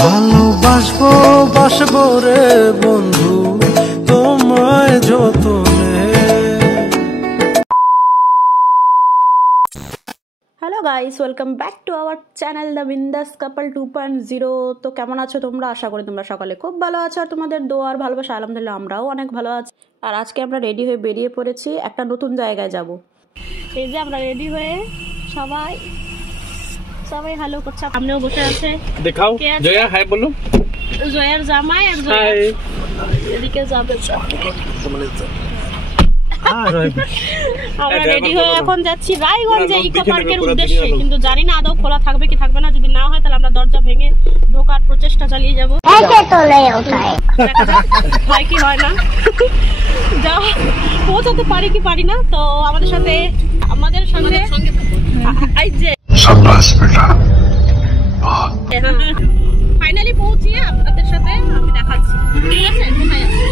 ভালোবাসবো বাসবো রে বন্ধু তোমায় যতনে। Hello guys, welcome back to our channel the বিন্দাস কাপল 2.0। তো কেমন আছো তোমরা? আশা করি তোমরা সকালে খুব ভালো আছো, আর তোমাদের দোয়া আর ভালোবাসা আলহামদুলিল্লাহ আমরাও অনেক ভালো আছি। আর আজকে আমরা রেডি হয়ে বেরিয়ে পড়েছি, একটা নতুন জায়গায় যাব। এই যে আমরা রেডি হয়ে সবাই হ্যালো করছে, সামনেও বসে আছে। দেখাও জয়া, হাই বলো। জয়ার জামাই আর জয়া এদিকে যাবে। আমরা রেডি হয়ে এখন যাচ্ছি রায়গঞ্জে ইকো পার্কের উদ্দেশ্যে, কিন্তু জানি না আদৌ খোলা থাকবে কি থাকবে না। যদি না হয় তাহলে আমরা দরজা ভেঙে ঢোকার প্রচেষ্টা চালিয়ে যাবো। হয় কি হয় না, যাও পৌঁছাতে পারি কি পারি না। তো আমাদের সাথে এই যে ফাইনালি পৌঁছিয়ে আপনাদের সাথে আমি দেখাচ্ছি। ঠিক আছে, কোথায় আছে?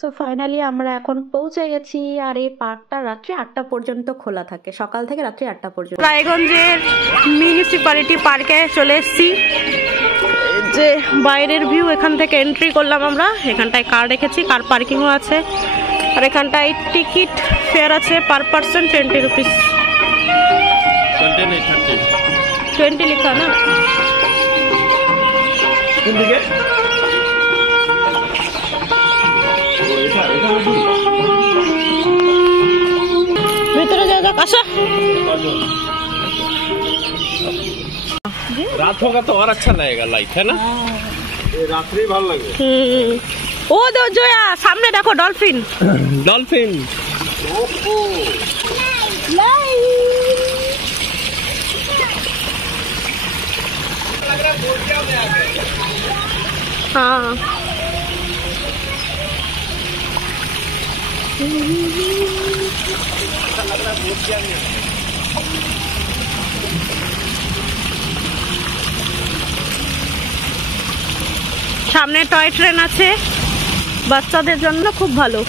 সো ফাইনালি আমরা এখন পৌঁছে গেছি। আর এই পার্কটা রাত্রি 8টা পর্যন্ত খোলা থাকে, সকাল থেকে রাত্রি 8টা পর্যন্ত। রায়গঞ্জের মিউনিসিপ্যালিটি পার্কে চলে এসেছি। যে বাইরের ভিউ, এখান থেকে এন্ট্রি করলাম আমরা। এখানটায় কার রেখেছি, কার পার্কিংও আছে। আর এখানটায় টিকিট ফেয়ার আছে পার পার্সন 20 রুপিস। 20 লিখা না? ভিতরে যাওয়া যাক, আসো। रात होगा तो और अच्छा लगेगा, लाइट है ना? रात्रि ভালো লাগবে। ও দো জয়া, সামনে দেখো ডলফিন। ডলফিন हाँ সামনে টয় ট্রেন আছে, বাচ্চাদের জন্য খুব ভালো।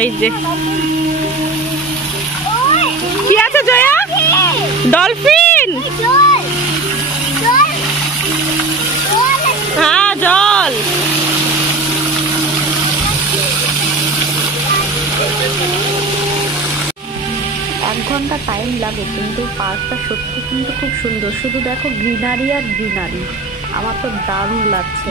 এই যে কি আছে জয়া? ডলফিন। হ্যাঁ, জল। এক ঘন্টা টাইম লাগে, কিন্তু পার্কটা সত্যি কিন্তু খুব সুন্দর। শুধু দেখো গ্রিনারি আর গ্রিনারি, আমার তো দারুণ লাগছে।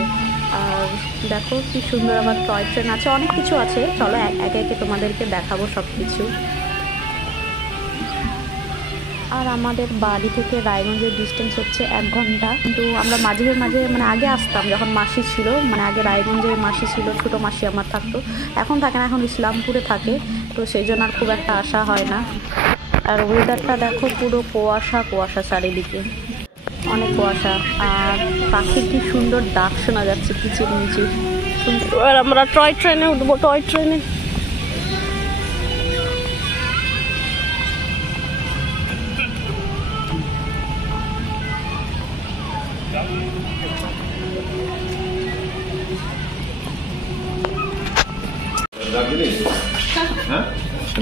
আর দেখো কি সুন্দর, আবার টয় ট্রেন আছে, অনেক কিছু আছে। চলো একে একে তোমাদেরকে দেখাবো সব কিছু। আর আমাদের বাড়ি থেকে রায়গঞ্জের ডিস্টেন্স হচ্ছে 1 ঘন্টা। কিন্তু আমরা মাঝে মাঝে মানে আগে আসতাম যখন মাসি ছিল, মানে আগে রায়গঞ্জে মাসি ছিল, ছোটো মাসি আমার থাকতো। এখন থাকে না, এখন ইসলামপুরে থাকে, তো সেই জন্য আর খুব একটা আসা হয় না। আর ওয়েদারটা দেখো, পুরো কুয়াশা কুয়াশা চারিদিকে, অনেক কুয়াশা। আর পাখির কি সুন্দর ডাক শোনা যাচ্ছে কিচিরমিচির। আর আমরা টয় ট্রেনে উঠবো, টয় ট্রেনে।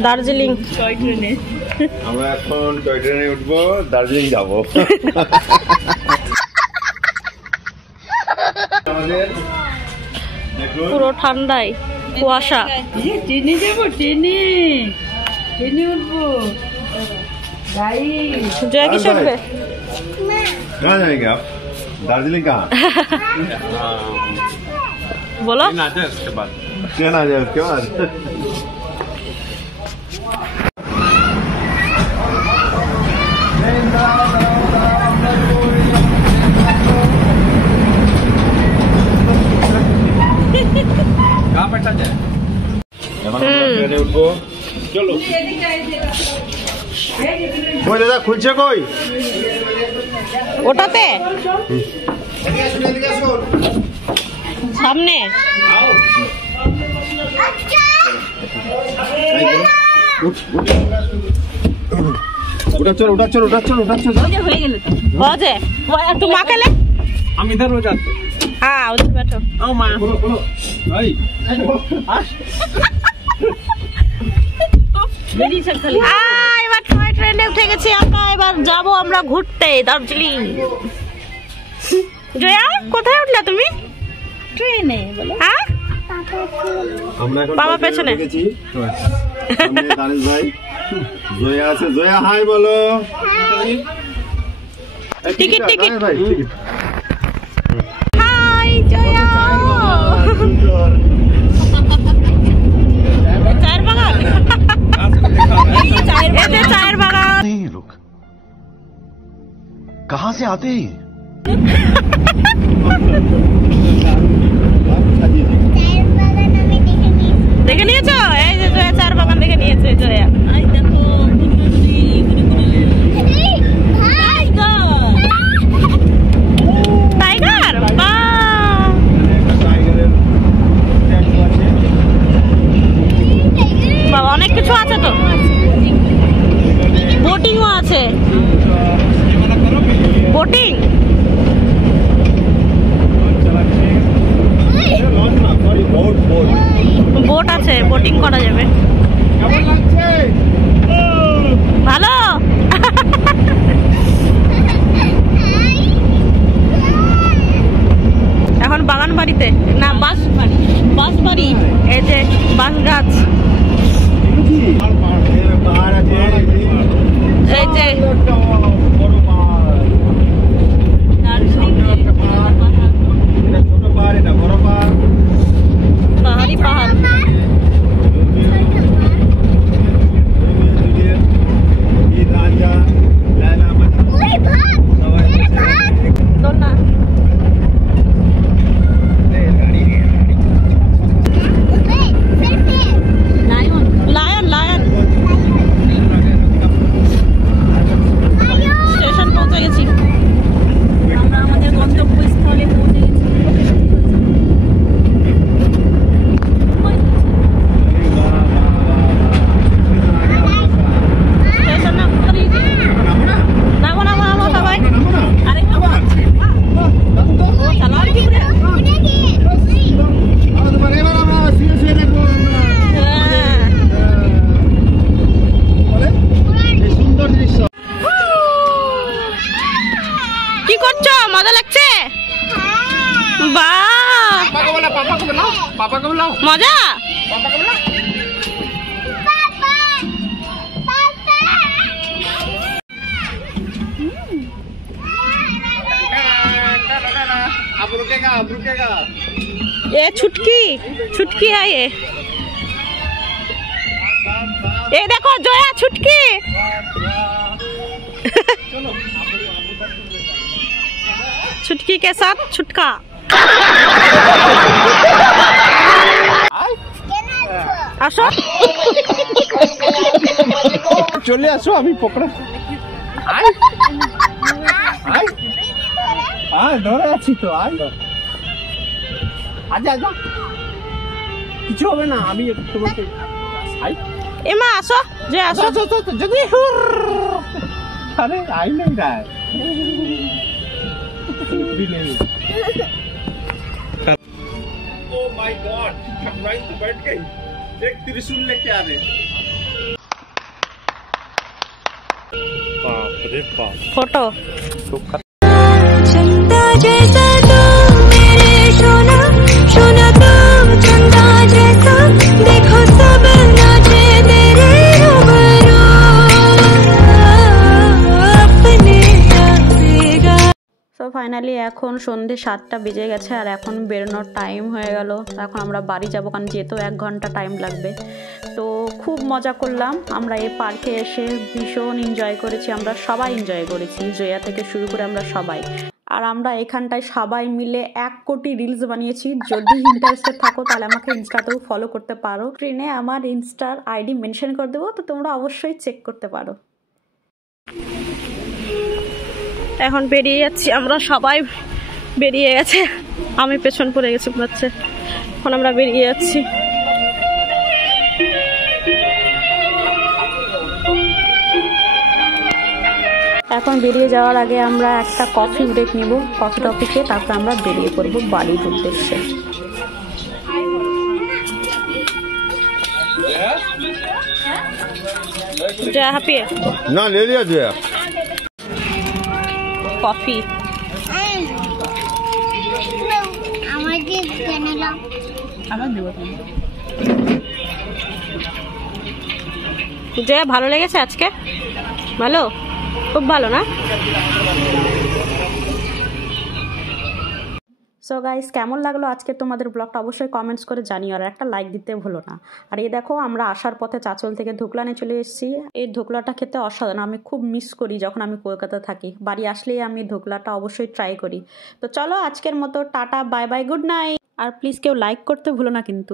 দার্জিলিং টয় ট্রেনে। আমরা এখন টয় ট্রেনে উঠবো, দার্জিলিং যাবো। পুরো ঠান্ডায় কুয়াশা। ট্রেনে যাবো, ট্রেনে উঠবো। जया किसे उठबे? कहाँ जाएंगे आप? दार्जिलिंग कहाँ? बोलो। इसके बाद ट्रेन आ जाए उसके बाद। कहाँ बैठा जाए? ट्रेने उठबो। चलो। কই দাদা খুলছে কই? ওটাতে সামনে उठा चल उठा चल उठा चल उठा चल। बाजे तुम अकेले? हम इधर हो जाते। हाँ उधर बैठो। आओ माँ। भाई। এবার টয় ট্রেনে উঠে গেছি আমরা। এবার যাবো আমরা ঘুরতে দার্জিলিং। জয়া কোথায় উঠলে তুমি? ট্রেনে। হ্যাঁ আমরা এখন বাবা পেছনে গেছি। সামনে দানিশ ভাই জয়া আছে। জয়া হাই বলো। টিকিট টিকিট ভাই টিকিট। হাই জয়া। চায়ের বাগান। এতে চায়ের বাগান। नहीं लोग कहाँ से आते हैं? দেখে নিয়েছো? এই যে জয়া চায়ের বাগান দেখে নিয়েছে জয়া। টাইগার বাবা অনেক কিছু আছে তো। বোটিংও আছে। বোটিং বোট আছে, বোটিং করা যাবে। ভালো। এখন বাগান বাড়িতে না বাঁশ বাড়ি। এই যে বাঁশ গাছ। এই যে পাহাড়ি পাহাড়। দোলনা লায়ন লায়ন। স্টেশন পৌঁছে গেছি আমরা। আমাদের গন্তব্যস্থলে পৌঁছে গেছি। স্টেশন নামো নামো নামো সবাই। আরে চালাও কি করে? কি করছো? মজা লাগছে? বাহ पापा को बुलाओ। মজা। अब रुकेगा अब रुकेगा। ये छुटकी छुटकी है ये देखो जोया छुटकी। छुटकी के साथ छुटका। আসো চলে আসো আমি পকড়া। ধরে আছি তো। আচ্ছা আচ্ছা কিছু হবে না। আমি তোমাকে এমা আসো যে আসো। যদি আরে আই नहीं रहा है। Oh my God! ठकुराइन तो बैठ गई। एक त्रिशूल लेके आ रहे। बाप रे बाप। फोटो चंदा जैसा तू मेरे सोना सोना तू चंदा जैसा देखो सब नाचे तेरे रूबरू अपने आएगा। सो ফাইনালি এখন সন্ধে 7টা বেজে গেছে আর এখন বেরোনোর টাইম হয়ে গেল। এখন আমরা বাড়ি যাবো, কারণ যেহেতু 1 ঘন্টা টাইম লাগবে। তো খুব মজা করলাম আমরা এই পার্কে এসে, ভীষণ এনজয় করেছি, আমরা সবাই এনজয় করেছি, জয়া থেকে শুরু করে আমরা সবাই। আর আমরা এখানটায় সবাই মিলে 1 কোটি রিলস বানিয়েছি। যদি ইন্টারেস্টেড থাকো তাহলে আমাকে ইনস্টাতেও ফলো করতে পারো, স্ক্রিনে আমার ইনস্টার আইডি মেনশন করে দেবো, তো তোমরা অবশ্যই চেক করতে পারো। এখন বেরিয়ে যাচ্ছি, আমরা সবাই বেরিয়ে গেছে, আমি পেছন পড়ে গেছি হচ্ছে। এখন আমরা বেরিয়ে যাচ্ছি। এখন বেরিয়ে যাওয়ার আগে আমরা একটা কফি ব্রেক নিব, কফি টফি খেয়ে তারপর আমরা বেরিয়ে পড়বো বাড়ির উদ্দেশ্যে। जया हैप्पी है ना ले लिया जया कॉफी जया ভালো লেগেছে আজকে? ভালো, খুব ভালো না? সো গাইস, কেমন লাগলো আজকে তোমাদের ব্লগটা অবশ্যই কমেন্টস করে জানিও, আর একটা লাইক দিতে ভুলো না। আর এই দেখো আমরা আসার পথে চাচল থেকে ধোকলা নিয়ে চলে এসেছি। এই ধোকলাটা খেতে অসাধারণ, আমি খুব মিস করি যখন আমি কলকাতা থাকি, বাড়ি আসলেই আমি ধোকলাটা অবশ্যই ট্রাই করি। তো চলো আজকের মতো tata, bye bye, good night. আর প্লিজ কেউ লাইক করতে ভুলো না কিন্তু।